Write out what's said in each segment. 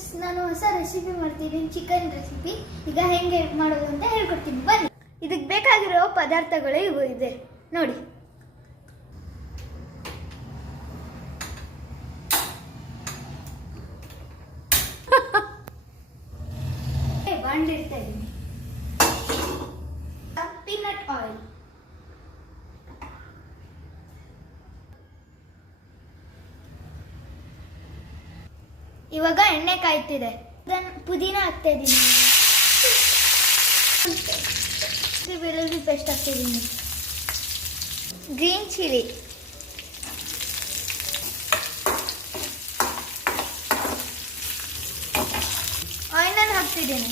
Friends, ನಾನು ಹೊಸ recipe ಮಾಡ್ತಿದ್ದೀನಿ, ಚಿಕನ್ ರೆಸಿಪಿ. ಈಗ ಹೆಂಗೆ ಮಾಡೋದು ಅಂತ ಹೇಳ್ಕೊಡ್ತೀನಿ, ಬನ್ನಿ. ಇದಕ್ಕೆ ಬೇಕಾಗಿರೋ ಪದಾರ್ಥಗಳು ಇವು ಇದೆ ನೋಡಿ. ಬಾಂಡ್ಲಿಡ್ತಾ ಇದ್ದೀನಿ. ಪೀನಟ್ ಆಯಿಲ್, ಇವಾಗ ಎಣ್ಣೆ ಕಾಯ್ತಿದೆ. ಪುದೀನ ಹಾಕ್ತಾ ಇದ್ದೀನಿ, ಬೆಳ್ಳುಳ್ಳಿ ಪೇಸ್ಟ್ ಹಾಕ್ತಾ ಇದ್ದೀನಿ, ಗ್ರೀನ್ ಚಿಲ್ಲಿ, ಆನಿಯನ್ ಹಾಕ್ತಿದ್ದೀನಿ,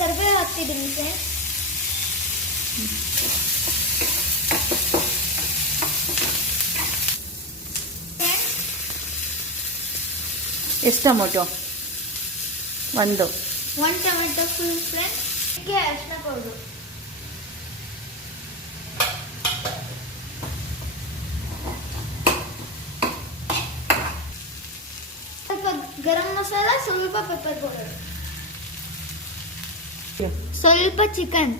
ಕರಿಬೇವು ಹಾಕ್ತಿದ್ದೀನಿ ಫ್ರೆಂಡ್ಸ್. ಎಷ್ಟು ಟೊಮೊಟೊ? ಒಂದು ಟೊಮೆಟೊ ಫುಲ್ ಫ್ರೆಂಡ್ಸ್. ಅರಿಶಿನ ಪೌಡರ್, ಸ್ವಲ್ಪ ಗರಂ ಮಸಾಲ, ಸ್ವಲ್ಪ ಪೆಪ್ಪರ್ ಪೌಡರ್, ಸ್ವಲ್ಪ ಚಿಕನ್ನ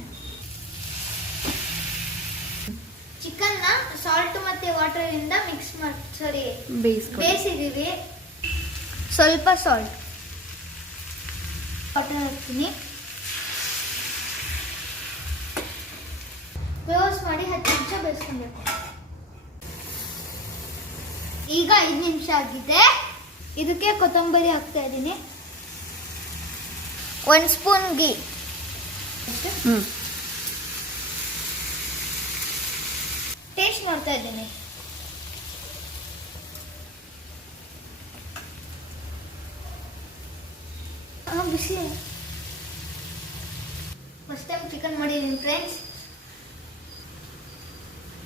ಸಾಲ್ಟ್ ಮತ್ತೆ ವಾಟರ್ ಇಂದ ಮಿಕ್ಸ್ ಮಾಡಿ ಬೇಯಿಸಿದೀವಿ. ಸ್ವಲ್ಪ ಸಾಲ್ಟ್, ವಾಟರ್ ಹಾಕ್ತೀನಿ, ಕ್ಲೋಸ್ ಮಾಡಿ 10 ನಿಮಿಷ ಬೇಯಿಸ್ಕೊಬೇಕು. ಈಗ 5 ನಿಮಿಷ ಆಗಿದೆ. ಇದಕ್ಕೆ ಕೊತ್ತಂಬರಿ ಹಾಕ್ತಾ ಇದ್ದೀನಿ, 1 ಸ್ಪೂನ್ ಗೀ, ಟೇಸ್ಟ್ ಮಾಡ್ತಾ ಇದ್ದೀನಿ. ಬಿಸಿ. ಫಸ್ಟ್ ಟೈಮ್ ಚಿಕನ್ ಮಾಡಿದ್ದೀನಿ ಫ್ರೆಂಡ್ಸ್,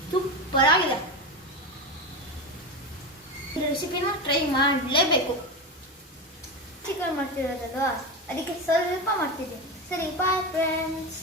ಸೂಪರ್ ಆಗಿದೆ. ರೆಸಿಪಿನ ಟ್ರೈ ಮಾಡಲೇಬೇಕು. ಚಿಕನ್ ಮಾಡ್ತಿರೋದಲ್ವಾ, ಅದಕ್ಕೆ ಸ್ವಲ್ಪ ಮಾಡ್ತಿದ್ದೀನಿ. ಸರಿ, ಬಾಯ್ ಫ್ರೆಂಡ್ಸ್.